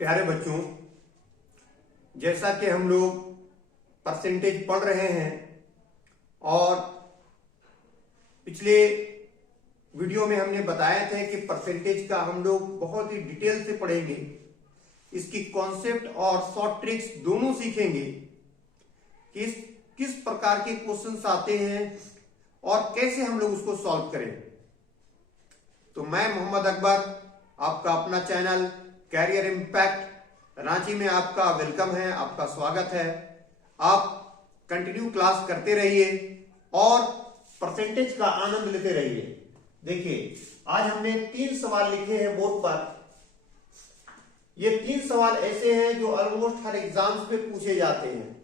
प्यारे बच्चों, जैसा कि हम लोग परसेंटेज पढ़ रहे हैं और पिछले वीडियो में हमने बताए थे कि परसेंटेज का हम लोग बहुत ही डिटेल से पढ़ेंगे, इसकी कॉन्सेप्ट और शॉर्ट ट्रिक्स दोनों सीखेंगे कि किस प्रकार के क्वेश्चंस आते हैं और कैसे हम लोग उसको सॉल्व करें। तो मैं मोहम्मद अकबर, आपका अपना चैनल कैरियर इम्पैक्ट रांची में आपका वेलकम है, आपका स्वागत है। आप कंटिन्यू क्लास करते रहिए और परसेंटेज का आनंद लेते रहिए। देखिए, आज हमने 3 सवाल लिखे हैं बोर्ड पर। ये 3 सवाल ऐसे हैं जो ऑलमोस्ट हर एग्जाम्स में पूछे जाते हैं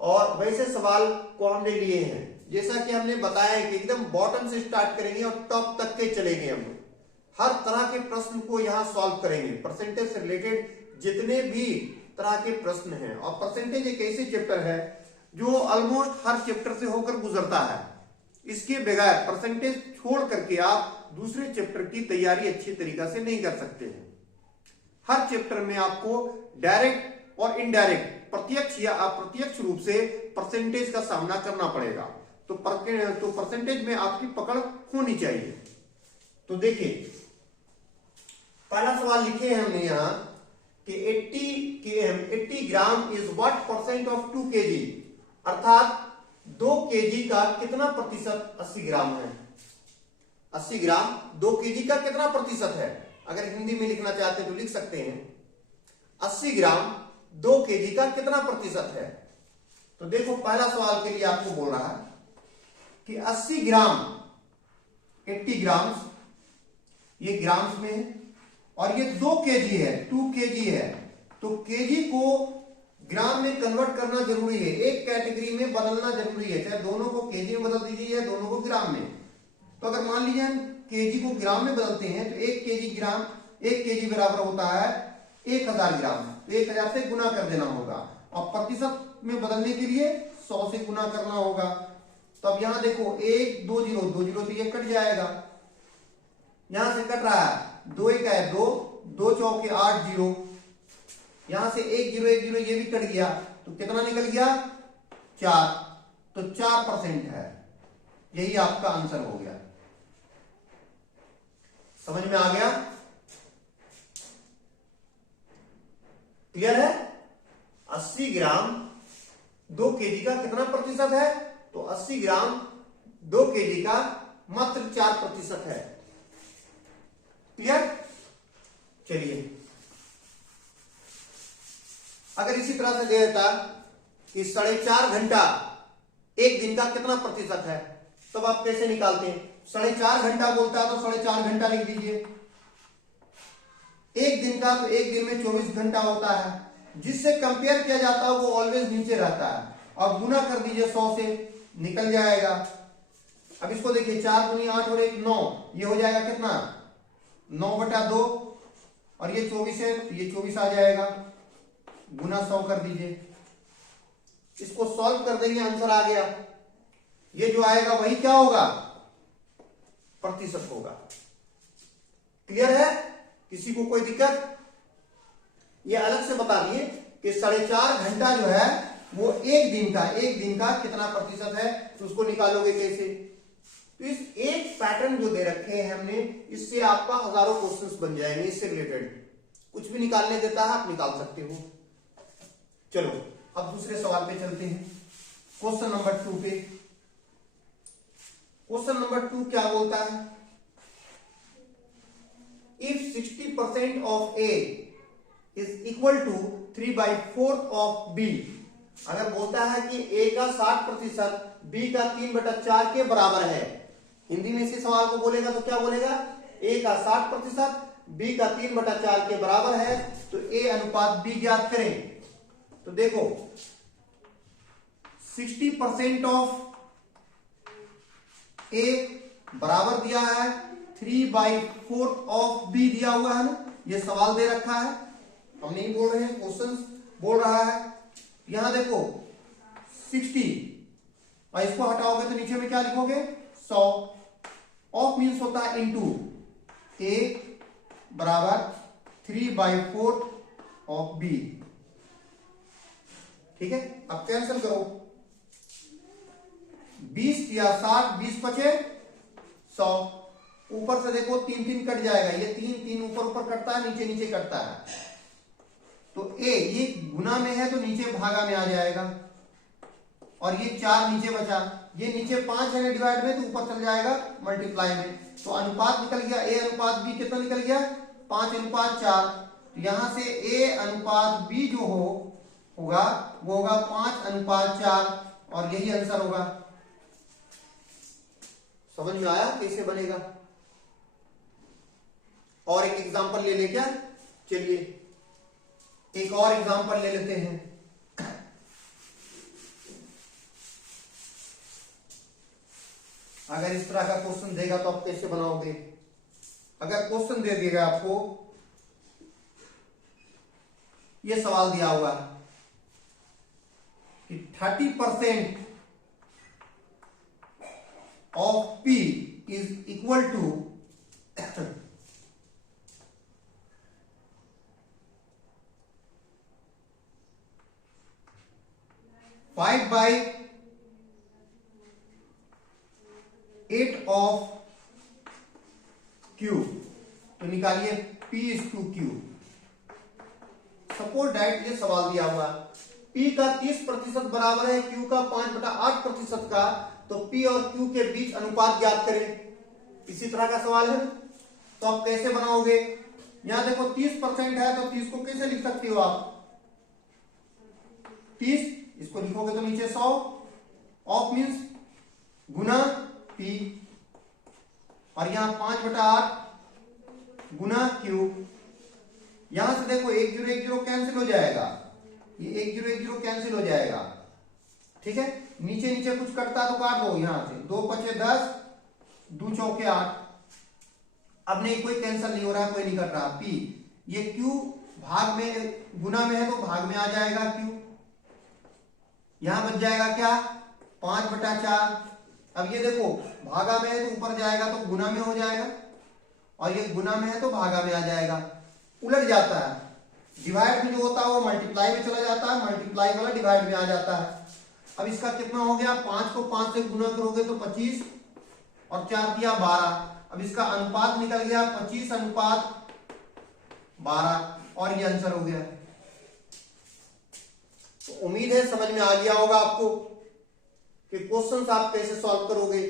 और वैसे सवाल को हमने लिए हैं। जैसा कि हमने बताया है कि एकदम बॉटम से स्टार्ट करेंगे और टॉप तक के चलेंगे। हम लोग हर तरह के प्रश्न को यहां सॉल्व करेंगे। परसेंटेज से रिलेटेड जितने भी तरह के प्रश्न हैं, और परसेंटेज एक ऐसे चैप्टर है जो ऑलमोस्ट हर चैप्टर से होकर गुजरता है। इसके बगैर परसेंटेज छोड़ करके आप दूसरे चैप्टर की तैयारी अच्छी तरीका से नहीं कर सकते हैं। हर चैप्टर में आपको डायरेक्ट और इनडायरेक्ट, प्रत्यक्ष या अप्रत्यक्ष रूप से परसेंटेज का सामना करना पड़ेगा। तो परसेंटेज में आपकी पकड़ होनी चाहिए। तो देखिए, पहला सवाल लिखे हैं हमने यहां कि 80 gram is what percent of 2 kg, अर्थात 2 kg का कितना प्रतिशत 80 ग्राम है। 80 ग्राम 2 kg का कितना प्रतिशत है। अगर हिंदी में लिखना चाहते हैं तो लिख सकते हैं 80 ग्राम 2 kg का कितना प्रतिशत है। तो देखो, पहला सवाल के लिए आपको बोल रहा है कि 80 ग्राम 80 ग्राम्स, ये ग्राम्स में है और ये 2 kg है, 2 kg है। तो kg को ग्राम में कन्वर्ट करना जरूरी है, एक कैटेगरी में बदलना जरूरी है। चाहे दोनों को kg में बदल दीजिए या दोनों को ग्राम में। तो अगर मान लीजिए हम kg को ग्राम में बदलते हैं तो 1 kg बराबर होता है 1000 ग्राम। तो 1000 से गुना कर देना होगा और प्रतिशत में बदलने के लिए 100 से गुना करना होगा। तो अब यहां देखो, 1 2 0 2 0 तो ये कट जाएगा, यहां से कट रहा है 2 1 है 2 2 चौके 8 0, यहां से 1 0 1 0 ये भी कट गया। तो कितना निकल गया 4। तो 4% है। यही आपका आंसर हो गया। समझ में आ गया? क्लियर है? 80 ग्राम 2 kg का कितना प्रतिशत है। तो 80 ग्राम 2 kg का मात्र 4% है। क्लियर? चलिए, अगर इसी तरह से दे देता कि 4.5 घंटा एक दिन का कितना प्रतिशत है, तब आप कैसे निकालते हैं। 4.5 घंटा बोलता है तो 4.5 घंटा लिख दीजिए। एक दिन का तो एक दिन में 24 घंटा होता है, जिससे कंपेयर किया जाता है वो ऑलवेज नीचे रहता है। और गुना कर दीजिए 100 से, निकल जाएगा। अब इसको देखिए, 4 दूनी 8 और 1 9, ये हो जाएगा कितना 9/2 और ये 24 है तो ये 24 आ जाएगा। गुना 100 कर दीजिए, इसको सॉल्व कर देंगे, आंसर आ गया। ये जो आएगा वही क्या होगा, प्रतिशत होगा। क्लियर है? किसी को कोई दिक्कत? ये अलग से बता दिए कि 4.5 घंटा जो है वो एक दिन का कितना प्रतिशत है। तो उसको निकालोगे कैसे। तो इस एक पैटर्न जो दे रखे हैं हमने, इससे आपका हजारों क्वेश्चंस बन जाएंगे। इससे रिलेटेड कुछ भी निकालने देता है, आप निकाल सकते हो। चलो, अब दूसरे सवाल पे चलते हैं, क्वेश्चन नंबर 2 पे। क्वेश्चन नंबर 2 क्या बोलता है, if 60% of A is equal to 3/4 of B. अगर बोलता है कि ए का 60% बी का 3/4 के बराबर है। हिंदी में इसी सवाल को बोलेगा तो क्या बोलेगा, ए का 60% बी का 3/4 के बराबर है, तो ए अनुपात बी ज्ञात करें। तो देखो, 60% ऑफ ए बराबर दिया है 3/4 ऑफ बी दिया हुआ है ना। ये सवाल दे रखा है, हम नहीं बोल रहे हैं, क्वेश्चन बोल रहा है। यहां देखो 60 और इसको हटाओगे तो नीचे में क्या लिखोगे 100। ऑफ मीन्स होता है इनटू, ए बराबर 3/4 ऑफ बी। ठीक है, अब कैंसिल करो, 20 या 60, 20 बचे 100। ऊपर से देखो 3 3 कट जाएगा, ये 3 3 ऊपर ऊपर कटता है, नीचे नीचे कटता है। तो ए ये गुना में है तो नीचे भागा में आ जाएगा, और ये 4 नीचे बचा, ये नीचे 5 है डिवाइड में, तो ऊपर चल जाएगा मल्टीप्लाई में। तो अनुपात निकल गया, ए अनुपात बी कितना निकल गया, 5:4। तो यहां से ए अनुपात बी जो होगा वो होगा 5:4, और यही आंसर होगा। समझ में आया कैसे बनेगा? और एक एग्जांपल ले ले क्या? चलिए एक और एग्जांपल ले लेते हैं। अगर इस तरह का क्वेश्चन देगा तो आप कैसे बनाओगे? अगर क्वेश्चन दे देगा आपको, ये सवाल दिया हुआ कि 30% of P is equal to 5/8 of Q। तो निकालिए P is to Q। Suppose that ये सवाल दिया हुआ, P का 30% बराबर है Q का 5/8% का, तो P और Q के बीच अनुपात ज्ञात करें। इसी तरह का सवाल है, तो आप कैसे बनाओगे? यहां देखो 30% है, तो 30 को कैसे लिख सकते हो आप? 30 इसको लिखोगे तो नीचे 100, ऑफ मीन्स गुना P, और यहां 5/8 गुना Q। यहां से देखो 1 0 1 0 कैंसिल हो जाएगा, ये 1 0 1 0 कैंसिल हो जाएगा। ठीक है, नीचे नीचे कुछ कटता तो काट दो, यहां से 2 5 10, 2 चौके 8। अब नहीं कोई कैंसिल नहीं हो रहा, कोई नहीं कट रहा। P ये Q भाग में गुना में है तो भाग में आ जाएगा Q। यहां बच जाएगा क्या, 5/4। अब ये देखो भागा में है तो ऊपर जाएगा तो गुना में हो जाएगा, और ये गुना में है तो भागा में आ जाएगा। उलट जाता है, डिवाइड में जो होता है वो मल्टीप्लाई में चला जाता है, मल्टीप्लाई वाला डिवाइड में आ जाता है। अब इसका कितना हो गया, 5 को 5 से गुना करोगे तो 25, और 4 दिया 12। अब इसका अनुपात निकल गया 25:12, और ये आंसर हो गया। तो उम्मीद है समझ में आ गया होगा आपको कि क्वेश्चंस आप कैसे सॉल्व करोगे।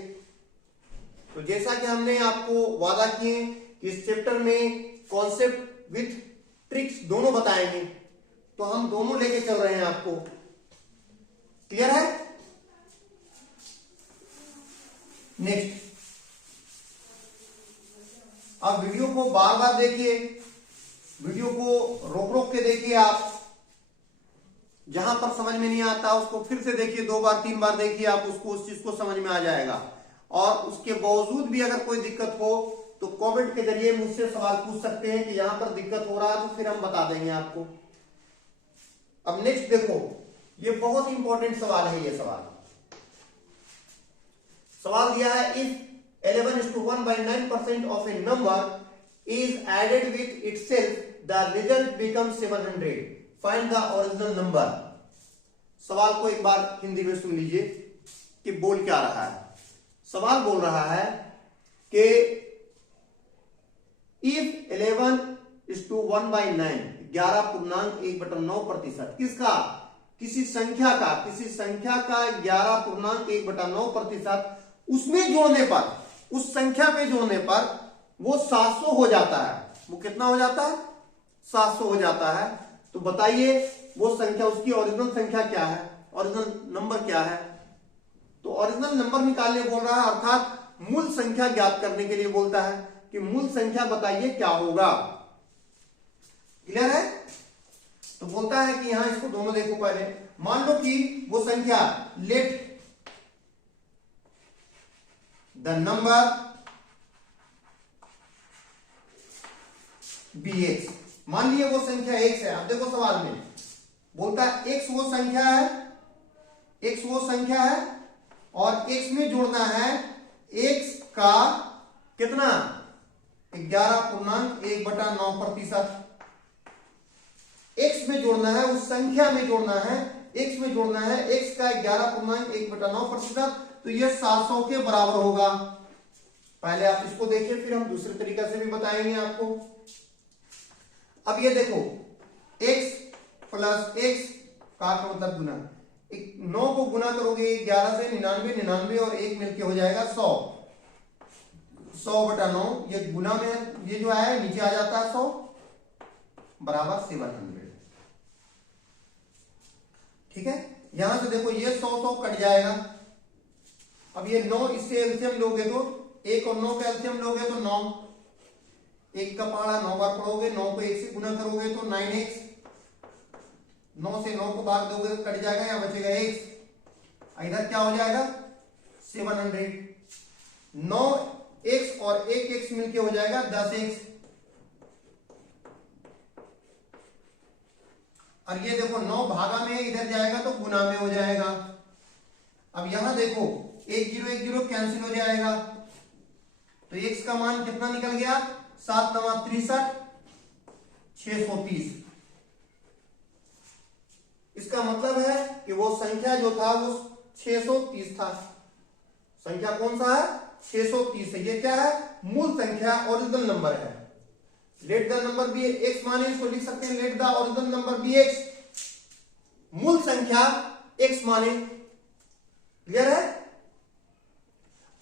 तो जैसा कि हमने आपको वादा किए कि इस चैप्टर में कॉन्सेप्ट विथ ट्रिक्स दोनों बताएंगे, तो हम दोनों लेके चल रहे हैं आपको। क्लियर है? नेक्स्ट, अब वीडियो को बार बार देखिए, वीडियो को रोक रोक के देखिए। आप जहां पर समझ में नहीं आता उसको फिर से देखिए, 2 बार 3 बार देखिए, आप उसको उस चीज को समझ में आ जाएगा। और उसके बावजूद भी अगर कोई दिक्कत हो तो कमेंट के जरिए मुझसे सवाल पूछ सकते हैं कि यहां पर दिक्कत हो रहा है, तो फिर हम बता देंगे आपको। अब नेक्स्ट देखो, ये बहुत इंपॉर्टेंट सवाल है। ये सवाल दिया है, if 11:1/9% of a number is added with itself, the result becomes 700, find the original number. सवाल को एक बार हिंदी में सुन लीजिए कि बोल क्या रहा है। सवाल बोल रहा है कि इफ 11:1/9, 11.1/9%, किसका, किसी संख्या का 11.1/9%, उसमें जोड़ने पर, उस संख्या पे जोड़ने पर वो 700 हो जाता है। वो कितना हो जाता है, 700 हो जाता है। तो बताइए वो संख्या, उसकी ओरिजिनल संख्या क्या है, ओरिजिनल नंबर क्या है? तो ओरिजिनल नंबर निकालने बोल रहा है, अर्थात मूल संख्या ज्ञात करने के लिए बोलता है कि मूल संख्या बताइए क्या होगा। क्लियर है? तो बोलता है कि यहां इसको दोनों देखो। पहले मान लो कि वो संख्या, let the number be X, मान लिए वो संख्या x है। अब देखो सवाल में बोलता है x वो संख्या है, x वो संख्या है, और x में जोड़ना है x का कितना, 11.1/9%। x में जोड़ना है, उस संख्या में जोड़ना है, x में जोड़ना है x का 11.1/9%, तो ये 700 के बराबर होगा। पहले आप इसको देखिए, फिर हम दूसरे तरीका से भी बताएंगे आपको। अब ये देखो x प्लस x का मतलब गुना, 9 को गुना करोगे 11 से 99, 99 और 1 मिलके हो जाएगा 100, 100/9, ये गुना में ये जो है नीचे आ जाता है 100 बराबर 700। ठीक है, यहां से देखो ये 100 कट जाएगा। अब ये 9 इससे एलसीएम लोगे तो 1 और 9 का एलसीएम लोगे तो 9, 1 का पहाड़ा 9 बार पढ़ोगे, 9 को 1 से गुना करोगे तो 9x, 9 से 9 को भाग दोगे तो कट जाएगा, यहां बचेगा x, इधर क्या हो जाएगा 700, 9x और 1x मिलके हो जाएगा 10x। और ये देखो 9 भागा में इधर जाएगा तो गुना में हो जाएगा। अब यहां देखो 1 0 1 0 कैंसिल हो जाएगा, तो x का मान कितना निकल गया 7 9 63, 630। इसका मतलब है कि वो संख्या जो था वो 630 था। संख्या कौन सा है 630 है। ये क्या है मूल संख्या, ओरिजिनल नंबर है। Let the number be X माने इसको लिख सकते हैं let the original number be X, मूल संख्या एक्स माने। क्लियर है।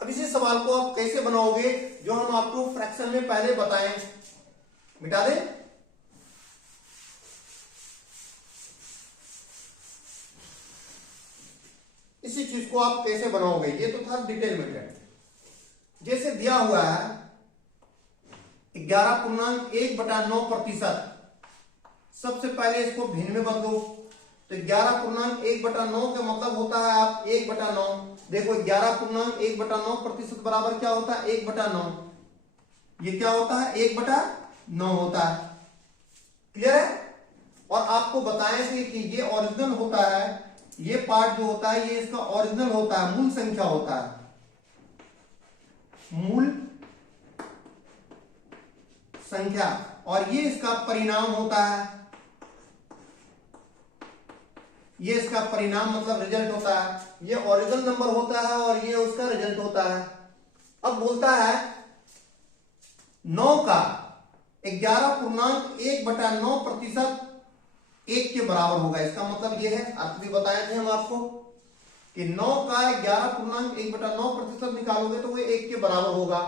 अब इसी सवाल को आप कैसे बनाओगे जो हम आपको फ्रैक्शन में पहले बताएं, मिटा दें। इसी चीज को आप कैसे बनाओगे, ये तो था डिटेल मेथड। जैसे दिया हुआ है 11.1/9%, सबसे पहले इसको भिन्न में बदलो, तो 11.1/9 का मतलब होता है आप 1/9। देखो 11.1/9% बराबर क्या होता है 1/9, ये क्या होता है 1/9 होता है। क्लियर है। और आपको बताएं थे कि ये ओरिजिनल होता है, ये पार्ट जो होता है ये इसका ओरिजिनल होता है, मूल संख्या होता है, मूल संख्या, और ये इसका परिणाम होता है, ये इसका परिणाम मतलब रिजल्ट होता है। ये ओरिजिनल नंबर होता है और ये उसका रिजल्ट होता है। अब बोलता है 9 का 11.1/9% 1 के बराबर होगा। इसका मतलब ये है, अर्थ भी बताए थे हम आपको कि 9 का 11.1/9% निकालोगे तो वो 1 के बराबर होगा।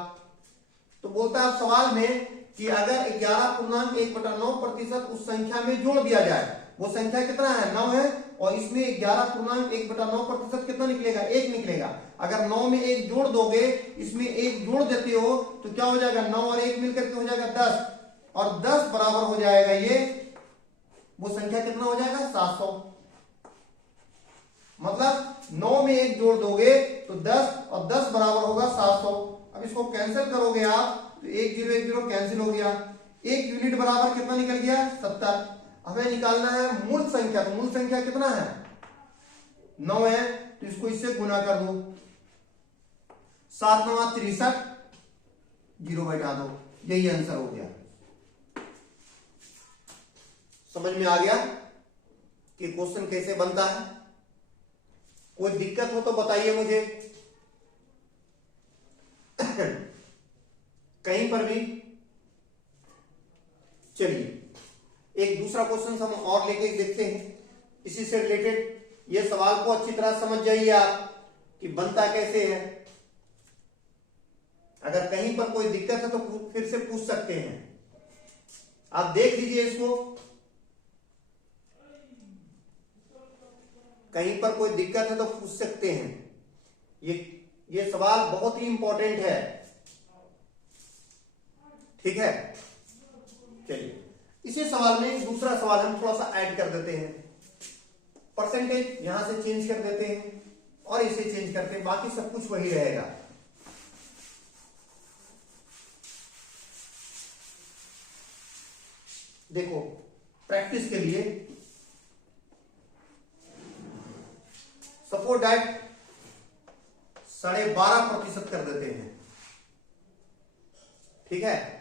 तो बोलता है सवाल में कि अगर 11.1/9% उस संख्या में जोड़ दिया जाए, वो संख्या कितना है 9 है, और इसमें 11.1/9% कितना निकलेगा 1 निकलेगा। अगर 9 में 1 जोड़ दोगे, इसमें 1 जोड़ देते हो तो क्या हो जाएगा 9 और 1 मिलकर के हो जाएगा 10, और 10 बराबर हो जाएगा ये, वो संख्या कितना हो जाएगा 700। मतलब 9 में 1 जोड़ दोगे तो 10 और 10 बराबर होगा 700। अब इसको कैंसिल करोगे आप तो 1 0 1 0 कैंसिल हो गया, 1 यूनिट बराबर कितना निकल गया 70। हमें निकालना है मूल संख्या, तो मूल संख्या कितना है 9 है, तो इसको इससे गुना कर दो, 7 9 63, 0 बैठा दो, यही आंसर हो गया। समझ में आ गया कि क्वेश्चन कैसे बनता है। कोई दिक्कत हो तो बताइए मुझे कहीं पर भी। चलिए एक दूसरा क्वेश्चन हम और लेके देखते हैं इसी से रिलेटेड। ये सवाल को अच्छी तरह समझ जाइए आप कि बनता कैसे है। अगर कहीं पर कोई दिक्कत है तो फिर से पूछ सकते हैं, आप देख लीजिए इसको। कहीं पर कोई दिक्कत है तो पूछ सकते हैं। ये सवाल बहुत ही इंपॉर्टेंट है। ठीक है, चलिए इसी सवाल में दूसरा सवाल हम थोड़ा सा ऐड कर देते हैं। परसेंटेज यहां से चेंज कर देते हैं और इसे चेंज करते हैं, बाकी सब कुछ वही रहेगा। देखो प्रैक्टिस के लिए सपोज दैट 12.5% कर देते हैं। ठीक है,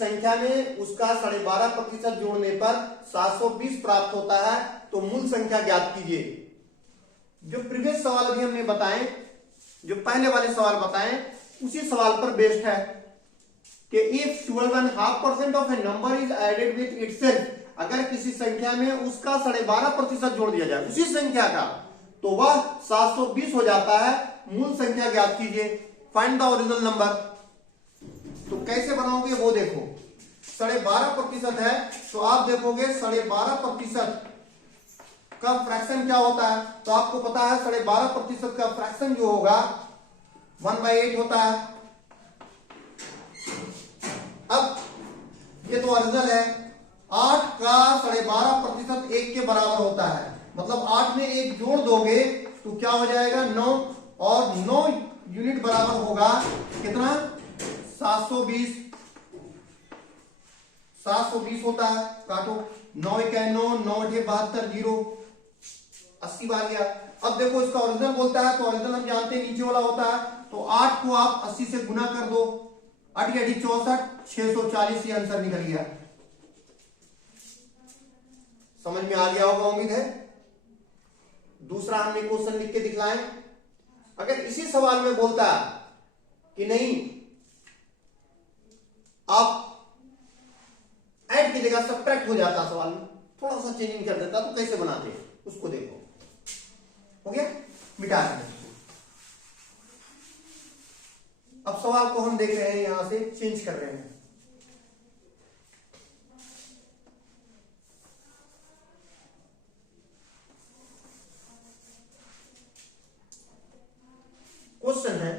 संख्या में उसका 12.5% जोड़ने पर 720 प्राप्त होता है, तो मूल संख्या ज्ञात कीजिए। जो प्रीवियस सवाल अभी हमने बताए, जो पहले वाले सवाल बताए, उसी सवाल पर बेस्ड है कि if 12.5% of a number is added with itself, अगर किसी संख्या में उसका 12.5% जोड़ दिया जाए उसी संख्या का, तो वह 720 हो जाता है। मूल संख्या ज्ञात कीजिए, फाइंड द ओरिजिनल नंबर। तो कैसे बनाओगे वो देखो, 12.5% है तो आप देखोगे 12.5% का फ्रैक्शन क्या होता है, तो आपको पता है 12.5% का फ्रैक्शन जो होगा 1/8 होता है। अब ये तो ओरिजिनल है, 8 का 12.5% 1 के बराबर होता है, मतलब 8 में 1 जोड़ दोगे तो क्या हो जाएगा 9, और 9 यूनिट बराबर होगा कितना 720। 720 होता है, काटो 9 का 9, 9 72 0, 80 बार गया। अब देखो इसका ओरिजिनल बोलता है, तो ओरिजिनल हम जानते हैं नीचे वाला होता है, तो 8 को आप 80 से गुना कर दो, 8 × 8 64, 640, ये आंसर निकल गया। समझ में आ गया होगा उम्मीद है। दूसरा हमने क्वेश्चन लिख के दिखलाएं। अगर इसी सवाल में बोलता कि नहीं आप ऐड की जगह सब्ट्रैक्ट हो जाता, सवाल में थोड़ा सा चेंजिंग कर देता, तो कैसे बनाते उसको देखो। हो गया, मिटा दें। अब सवाल को हम देख रहे हैं, यहां से चेंज कर रहे हैं। क्वेश्चन है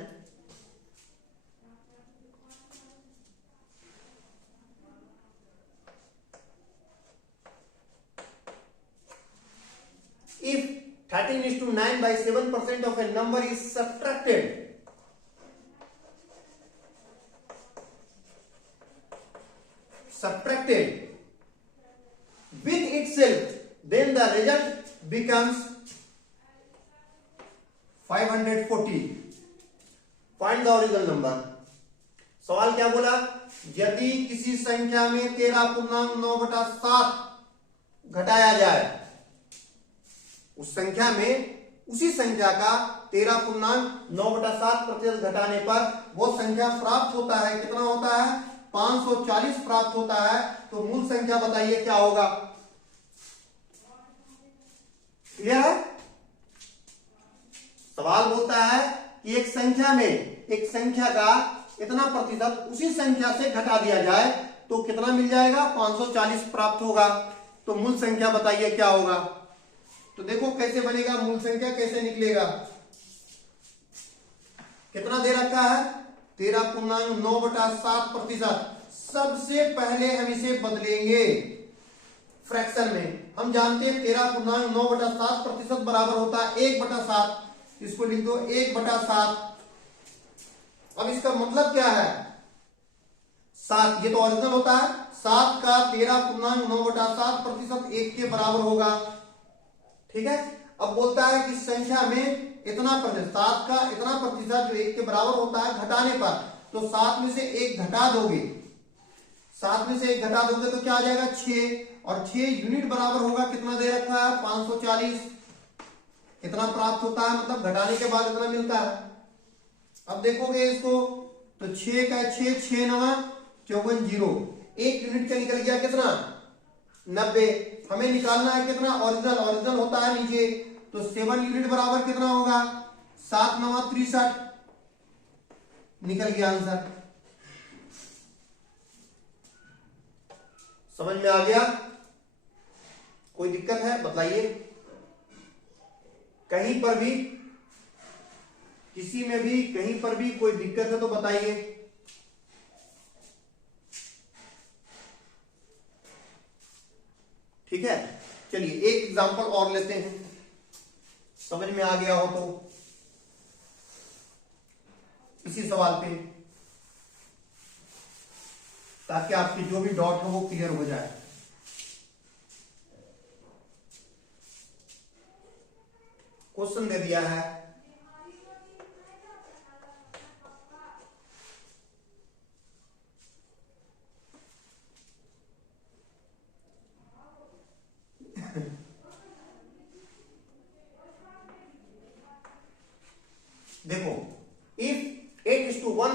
if 13:9/7% of a number is subtracted with itself, then the result becomes 540. Find the original number. सवाल क्या बोला, यदि किसी संख्या में 13.9/7 घटाया जाए, उस संख्या में उसी संख्या का 13.9/7% घटाने पर वो संख्या प्राप्त होता है, कितना होता है 540 प्राप्त होता है, तो मूल संख्या बताइए क्या होगा। क्लियर है। सवाल बोलता है कि एक संख्या में एक संख्या का इतना प्रतिशत उसी संख्या से घटा दिया जाए तो कितना मिल जाएगा 540 प्राप्त होगा, तो मूल संख्या बताइए क्या होगा। तो देखो कैसे बनेगा, मूल संख्या कैसे निकलेगा, कितना दे रखा है 13.9/7%। सबसे पहले हम इसे बदलेंगे फ्रैक्शन में। हम जानते हैं 13.9/7% बराबर होता है 1/7, इसको लिख दो 1/7। अब इसका मतलब क्या है 7, ये तो ओरिजिनल होता है, 7 का 13.9/7% 1 के बराबर होगा। ठीक है। अब बोलता है कि संख्या में इतना प्रतिशत, 7 का इतना प्रतिशत जो 1 के बराबर होता है घटाने पर, तो 7 में से 1 घटा दोगे, 7 में से 1 घटा दोगे तो क्या आ जाएगा 6, और 6 यूनिट बराबर होगा कितना दे रखा है 540। कितना प्राप्त होता है, मतलब घटाने के बाद इतना मिलता है। अब देखोगे इसको तो 6 का 6, 6 9 54 0, 1 यूनिट का निकल गया कितना 90। हमें निकालना है कितना ओरिजिनल, ओरिजिनल होता है नीचे, तो 7 यूनिट बराबर कितना होगा 7 9 63, निकल गया आंसर। समझ में आ गया, कोई दिक्कत है बताइए। कहीं पर भी, किसी में भी, कहीं पर भी कोई दिक्कत है तो बताइए। ठीक है, चलिए एक एग्जांपल और लेते हैं, समझ में आ गया हो तो इसी सवाल पे, ताकि आपकी जो भी डाउट है वो क्लियर हो जाए। क्वेश्चन दे दिया है,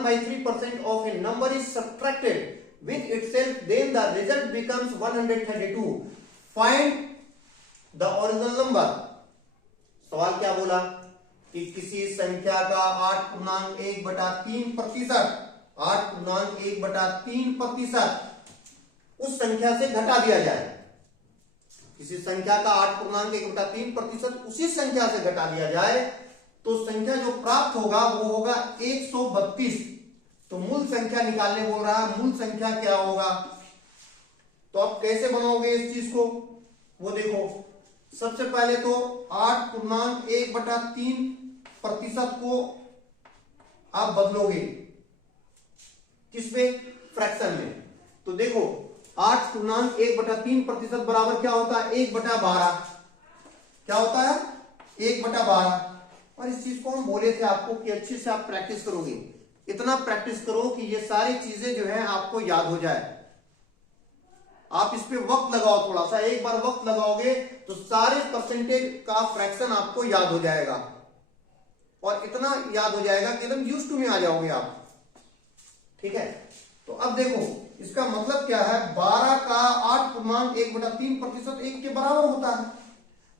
1/3% of a number is subtracted with itself, then the result becomes 132. Find the original number. सवाल क्या बोला कि किसी संख्या का 8.1/3%, 8.1/3% उस संख्या से घटा दिया जाए। किसी संख्या का 8.1/3% उसी संख्या से घटा दिया जाए तो संख्या जो प्राप्त होगा वो होगा 132। तो मूल संख्या निकालने बोल रहा है, मूल संख्या क्या होगा। तो आप कैसे बनाओगे इस चीज को, वो देखो। सबसे पहले तो 8.1/3% को आप बदलोगे किसमें, फ्रैक्शन में। तो देखो 8.1/3% बराबर क्या होता है, 1/12। क्या होता है, 1/12। और इस चीज को हम बोले थे आपको कि अच्छे से आप प्रैक्टिस करोगे, इतना प्रैक्टिस करो कि ये सारी चीजें जो है आपको याद हो जाए। आप इस पे वक्त लगाओ, थोड़ा सा एक बार वक्त लगाओगे तो सारे परसेंटेज का फ्रैक्शन आपको याद हो जाएगा, और इतना याद हो जाएगा कि एकदम यूज्ड टू में आ जाओगे आप। ठीक है, तो अब देखो इसका मतलब क्या है, 12 का 8.1/3% 1 के बराबर होता है।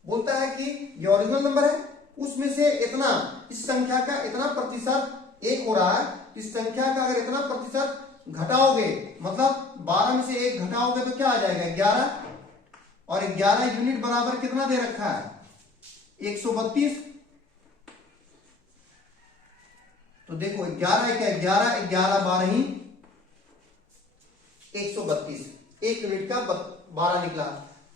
बोलता है कि ये ओरिजिनल नंबर है, उसमें से इतना, इस संख्या का इतना प्रतिशत 1 हो रहा है, इस संख्या का अगर इतना प्रतिशत घटाओगे, मतलब 12 में से 1 घटाओगे तो क्या आ जाएगा, 11। और 11 यूनिट बराबर कितना दे रखा है, 132। तो देखो 11 क्या, 11 11 12 ही 132, 1 यूनिट का 12 निकला।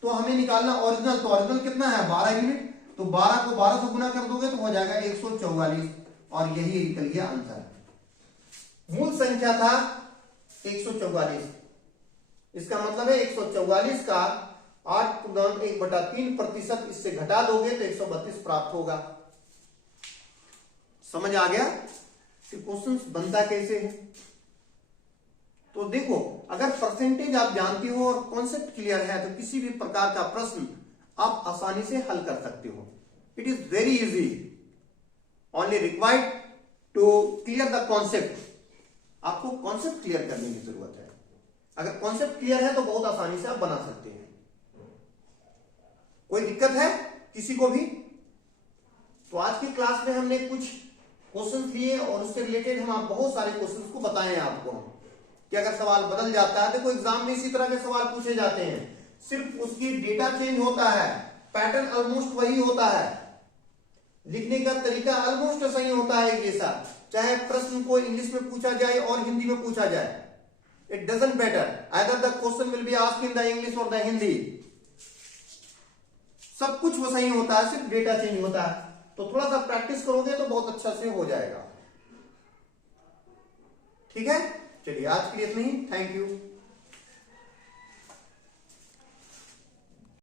तो हमें निकालना ओरिजिनल, तो ओरिजिनल कितना है, 12 यूनिट। तो 12 को 12 से गुना कर दोगे तो हो जाएगा 144, और यही निकल गया आंसर। मूल संख्या था 144, इसका मतलब है 144 का 8.1/3% इससे घटा दोगे तो 132 प्राप्त होगा। समझ आ गया कि क्वेश्चन बनता कैसे है। तो देखो अगर परसेंटेज आप जानती हो और कॉन्सेप्ट क्लियर है तो किसी भी प्रकार का प्रश्न आप आसानी से हल कर सकते हो। It is very easy, only required to clear the concept. आपको कॉन्सेप्ट क्लियर करने की जरूरत है। अगर कॉन्सेप्ट क्लियर है तो बहुत आसानी से आप बना सकते हैं। कोई दिक्कत है किसी को भी? तो आज की क्लास में हमने कुछ क्वेश्चन लिए और उससे रिलेटेड हम बहुत सारे क्वेश्चन को बताए हैं आपको कि अगर सवाल बदल जाता है, देखो एग्जाम में इसी तरह के सवाल पूछे जाते हैं, सिर्फ उसकी डेटा चेंज होता है, पैटर्न ऑलमोस्ट वही होता है, लिखने का तरीका ऑलमोस्ट सही होता है एक जैसा, चाहे प्रश्न को इंग्लिश में पूछा जाए और हिंदी में पूछा जाए। It doesn't matter, either the question will be asked in the English और द हिंदी, सब कुछ वो सही होता है, सिर्फ डेटा चेंज होता है। तो थोड़ा सा प्रैक्टिस करोगे तो बहुत अच्छा से हो जाएगा। ठीक है, चलिए आज के लिए इतना ही। Thank you.